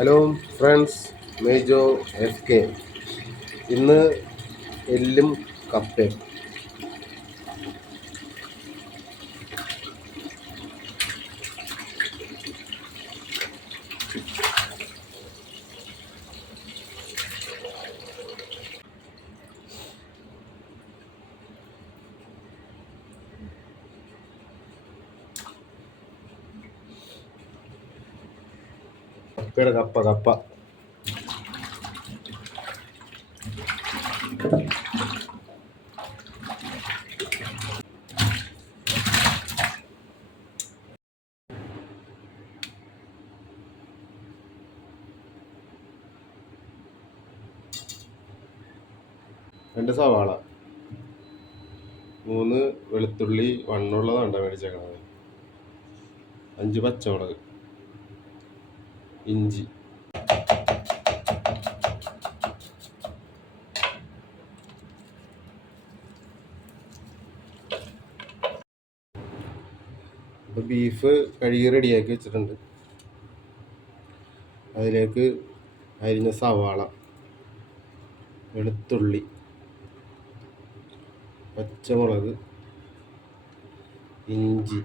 Hello friends, Mejo F K. ഇന്ന് എല്ലും കപ്പയും. കപ്പയുടെ കപ്പ 2 സവാള, 3 വെളുത്തുള്ളി വണ്ണുള്ളതാണ് മേടിച്ചേക്കണത്, 5 പച്ചമുളക്, ഇഞ്ചി. അപ്പോൾ ബീഫ് കഴുകി റെഡിയാക്കി വെച്ചിട്ടുണ്ട്. അതിലേക്ക് അരിഞ്ഞ സവാള, വെളുത്തുള്ളി, പച്ചമുളക്, ഇഞ്ചി,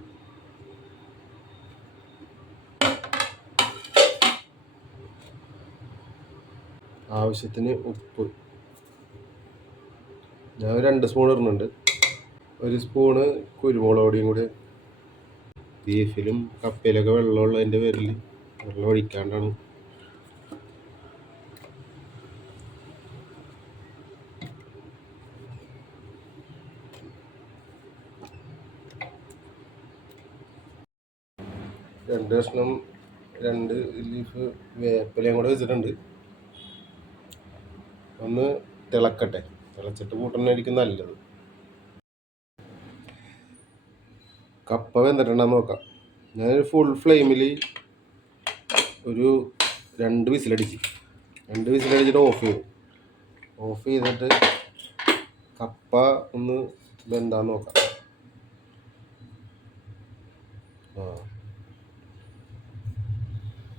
ആവശ്യത്തിന് ഉപ്പ്. ഞാൻ 2 സ്പൂൺ ഇടുന്നുണ്ട്. 1 സ്പൂണ് കുരുമുളക് പൊടിയും കൂടി. ബീഫിലും കപ്പയിലൊക്കെ വെള്ളമുള്ളതിൻ്റെ പേരിൽ വെള്ളം ഒഴിക്കാണ്ടാണ്. രണ്ട് കഷ്ണം 2 ലീഫ് വേപ്പിലയും കൂടെ വെച്ചിട്ടുണ്ട്. ഒന്ന് തിളക്കട്ടെ, തിളച്ചിട്ട് കൂട്ടുന്നതായിരിക്കും നല്ലത്. കപ്പ വെന്തിട്ടുണ്ടെന്ന് നോക്കാം. ഞാനൊരു ഫുൾ ഫ്ലെയിമിൽ ഒരു 2 വിസിലടിച്ചിട്ട് ഓഫ് ചെയ്തിട്ട് കപ്പ ഒന്ന് വെന്താന്ന് നോക്കാം.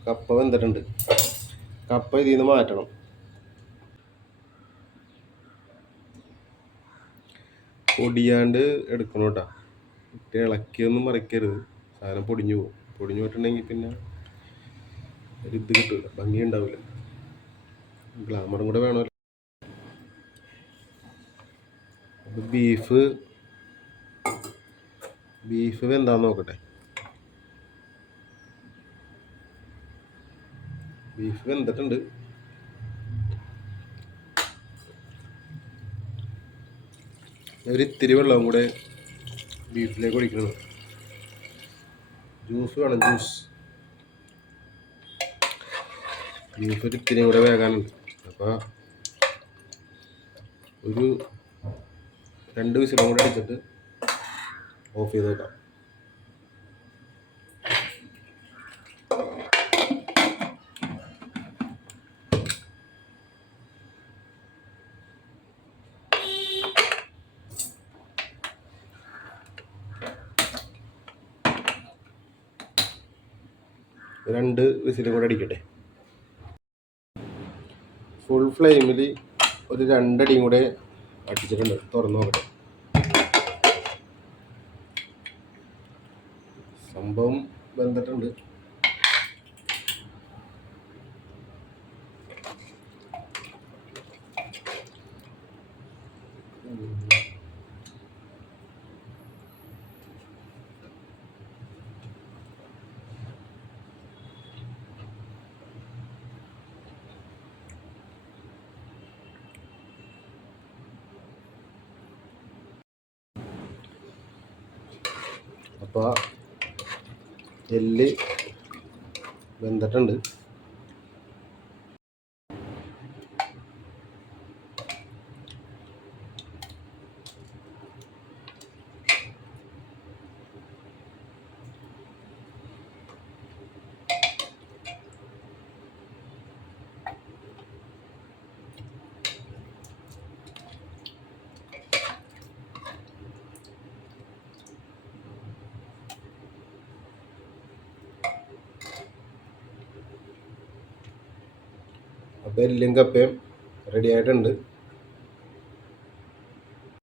കപ്പ വെന്തിട്ടുണ്ട്. കപ്പ ഇതിൽ നിന്ന് മാറ്റണം. പൊടിയാണ്ട് എടുക്കണം കേട്ടോ. ഇളക്കിയൊന്നും മറിക്കരുത്, സാധനം പൊടിഞ്ഞു പോകും. പൊടിഞ്ഞു പോയിട്ടുണ്ടെങ്കിൽ പിന്നെ ഒരിത് കിട്ടില്ല, ഭംഗി ഉണ്ടാവില്ല. ഗ്ലാമറും കൂടെ വേണമല്ലോ. ബീഫ് വെന്താന്ന് നോക്കട്ടെ. ബീഫ് വെന്തിട്ടുണ്ട്. ഒരിത്തിരി വെള്ളം കൂടെ ബീഫിലേക്ക് ഒഴിക്കണം. ജ്യൂസ് വേണം, ജ്യൂസ്. ബീഫ് ഒരിത്തിരി കൂടെ വേകാനുണ്ട്. അപ്പോൾ ഒരു 2 വിസിലും കൂടെ അടിച്ചിട്ട് ഓഫ് ചെയ്ത് വെക്കാം. രണ്ട് വിസിലും കൂടെ അടിക്കട്ടെ. ഫുൾ ഫ്ലെയിമിൽ ഒരു 2 അടിയും കൂടെ അടിച്ചിട്ടുണ്ട്. തുറന്നു നോക്കട്ടെ. സംഭവം വെന്തിട്ടുണ്ട്. അപ്പോൾ എല്ല് വെന്തിട്ടുണ്ട്. അപ്പോൾ എല്ലും കപ്പയും റെഡി ആയിട്ടുണ്ട്.